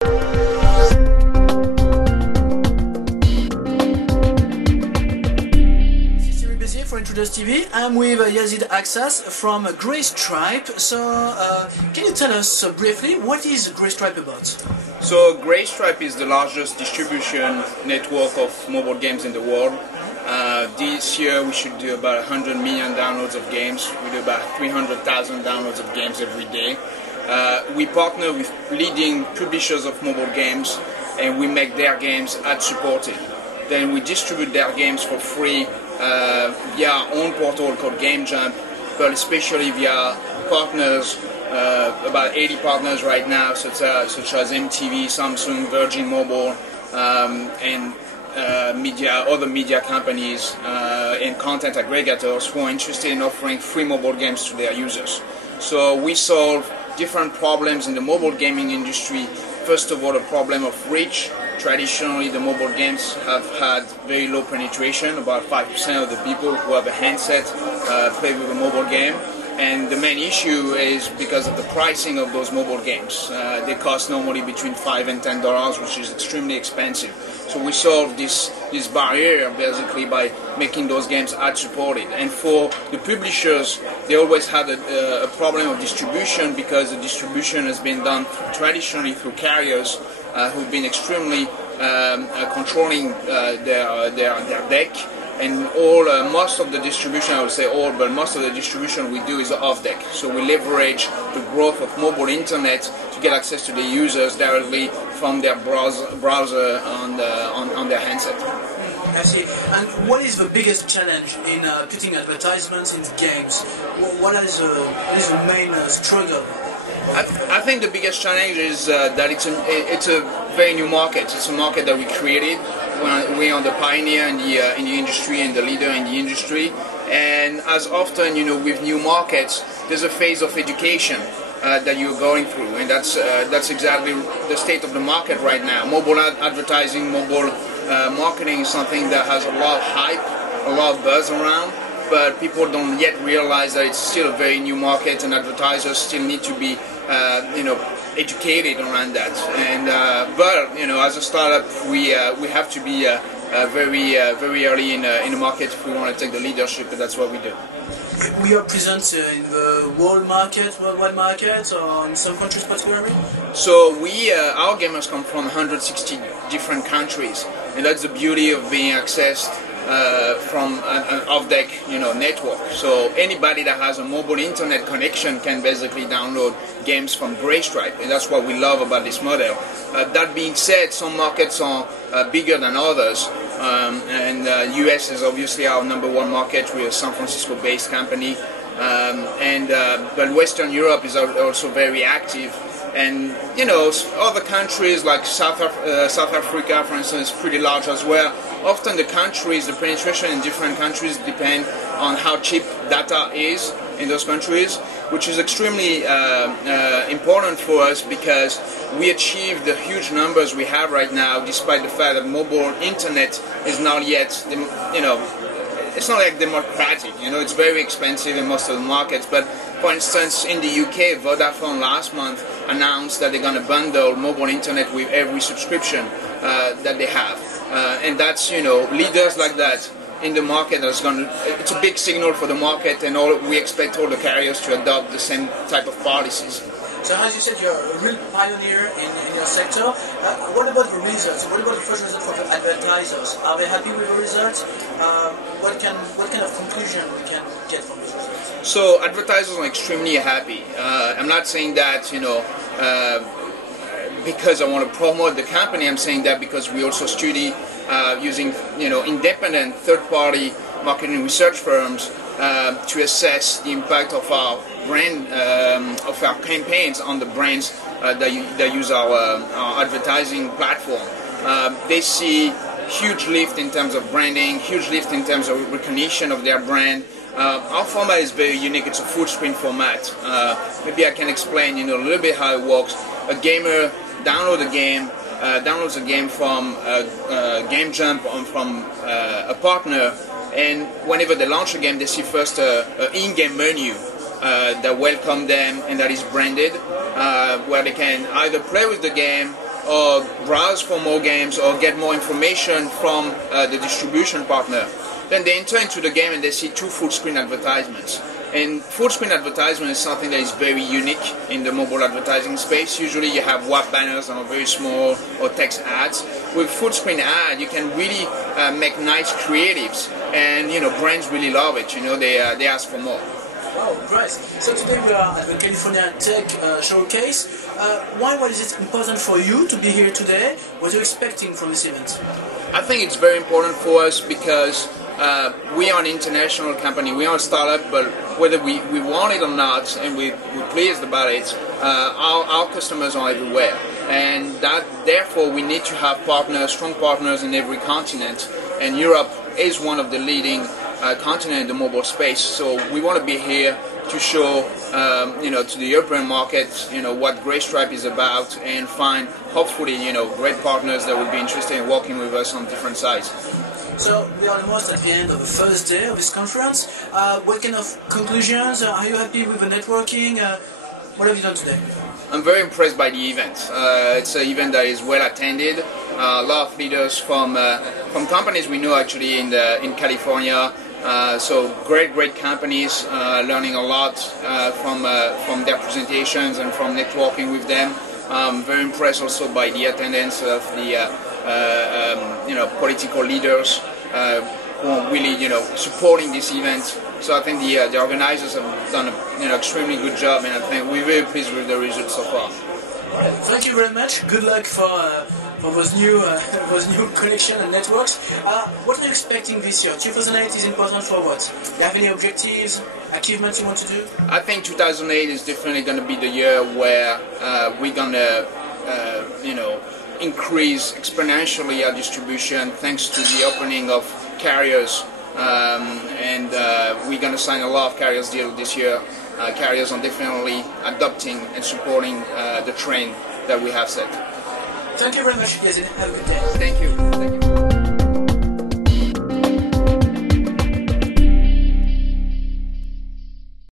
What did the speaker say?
For Intruders TV, I'm with Yazid Aksas from Greystripe. So, can you tell us briefly what is Greystripe about? So, Greystripe is the largest distribution network of mobile games in the world. This year we should do about 100 million downloads of games. We do about 300,000 downloads of games every day. We partner with leading publishers of mobile games, and we make their games ad-supported. Then we distribute their games for free via our own portal called Game Jump, but especially via partners, about 80 partners right now, such as MTV, Samsung, Virgin Mobile, and other media companies and content aggregators who are interested in offering free mobile games to their users. So we solve different problems in the mobile gaming industry. First of all, the problem of reach. Traditionally, the mobile games have had very low penetration. About 5% of the people who have a handset play with a mobile game. And the main issue is because of the pricing of those mobile games. They cost normally between $5 and $10, which is extremely expensive. So we solve this barrier basically by making those games ad-supported. And for the publishers, they always had a problem of distribution because the distribution has been done traditionally through carriers who've been extremely controlling their deck. And most of the distribution, I would say all, but most of the distribution we do is off-deck. So we leverage the growth of mobile internet to get access to the users directly from their browser on their handset. I see. And what is the biggest challenge in putting advertisements into games? What is the main struggle? I think the biggest challenge is that it's a very new market. It's a market that we created. We are the pioneer in the industry and the leader in the industry. And as often, with new markets, there's a phase of education that you're going through, and that's exactly the state of the market right now. Mobile advertising, mobile marketing is something that has a lot of hype, a lot of buzz around. But people don't yet realize that it's still a very new market, and advertisers still need to be, educated around that. And but as a startup, we have to be very early in the market if we want to take the leadership, and that's what we do. We are present in the worldwide market, or in some countries particularly? So our gamers come from 160 different countries, and that's the beauty of being accessed from an off-deck network. So anybody that has a mobile internet connection can basically download games from Greystripe, and that's what we love about this model. That being said, some markets are bigger than others, and US is obviously our #1 market. We're a San Francisco-based company, but Western Europe is also very active. And other countries like South Africa, for instance, is pretty large as well. Often the penetration in different countries depend on how cheap data is in those countries, which is extremely important for us because we achieve the huge numbers we have right now, despite the fact that mobile internet is not yet, it's not like democratic. It's very expensive in most of the markets. But for instance, in the UK, Vodafone last month announced that they're going to bundle mobile internet with every subscription that they have, and that's leaders like that in the market it's a big signal for the market, and we expect all the carriers to adopt the same type of policies. So as you said, you're a real pioneer in your sector. What about the results? What about the first result for the advertisers? Are they happy with the results? What kind of conclusion we can get from these results? So advertisers are extremely happy. I'm not saying that because I want to promote the company. I'm saying that because we also study using independent third-party marketing research firms to assess the impact of our brand, of our campaigns on the brands that use our advertising platform. They see huge lift in terms of branding, huge lift in terms of recognition of their brand. Our format is very unique. It's a full screen format. Maybe I can explain a little bit how it works. A gamer downloads a game from Game Jump or from a partner, and whenever they launch a game, they see first an in-game menu that welcome them and that is branded, where they can either play with the game or browse for more games or get more information from the distribution partner. Then they enter into the game and they see 2 full screen advertisements. And full screen advertisement is something that is very unique in the mobile advertising space. Usually you have web banners that are very small or text ads. With full screen ad, you can really make nice creatives, and brands really love it. They ask for more. Oh, great. So today we are at the California Tech Showcase. Why is it important for you to be here today? What are you expecting from this event? I think it's very important for us because we are an international company. We are a startup, but whether we want it or not, and we're pleased about it, our customers are everywhere. And therefore we need to have partners, strong partners in every continent. And Europe is one of the leading continent in the mobile space. So we want to be here to show, to the European market, what Greystripe is about, and find, hopefully, great partners that will be interested in working with us on different sides. So we are almost at the end of the first day of this conference. What kind of conclusions? Are you happy with the networking? What have you done today? I'm very impressed by the event. It's an event that is well attended. A lot of leaders from companies we know actually in California. So great companies, learning a lot from their presentations and from networking with them. I'm very impressed also by the attendance of the political leaders who are really supporting this event. So I think the organizers have done an extremely good job, and I think we're very pleased with the results so far. Thank you very much. Good luck for those new connection and networks. What are you expecting this year? 2008 is important for what? Do you have any objectives, achievements you want to do? I think 2008 is definitely going to be the year where we're going to, increase exponentially our distribution thanks to the opening of carriers. And we're going to sign a lot of carriers deals this year. Carriers are definitely adopting and supporting the trend that we have set. Thank you very much, Yazid. Have a good day. Thank you.